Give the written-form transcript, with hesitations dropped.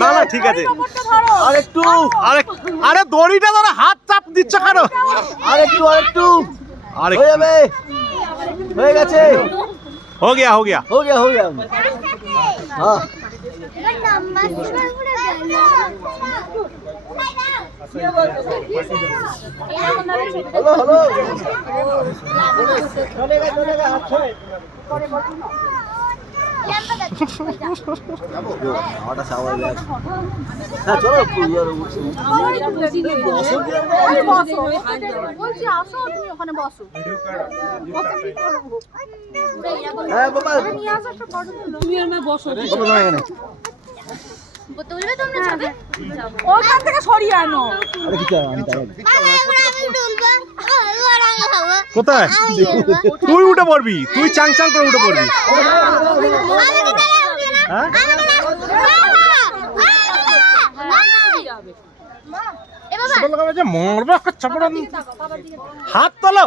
না না ঠিক আছে আরেকটু আরে দড়িটা ধরো হাত চাপ দিচ্ছ কেন আরেকটু হয়ে যাবে হয়ে গেছে हो गया हाँ हेलो ওখান থেকে সরিয়ে আনো কোথায় তুই উঠে পড়বি তুই চাং চাং করে উঠে পড়বি হ্যাঁ মরবে হাত তোলো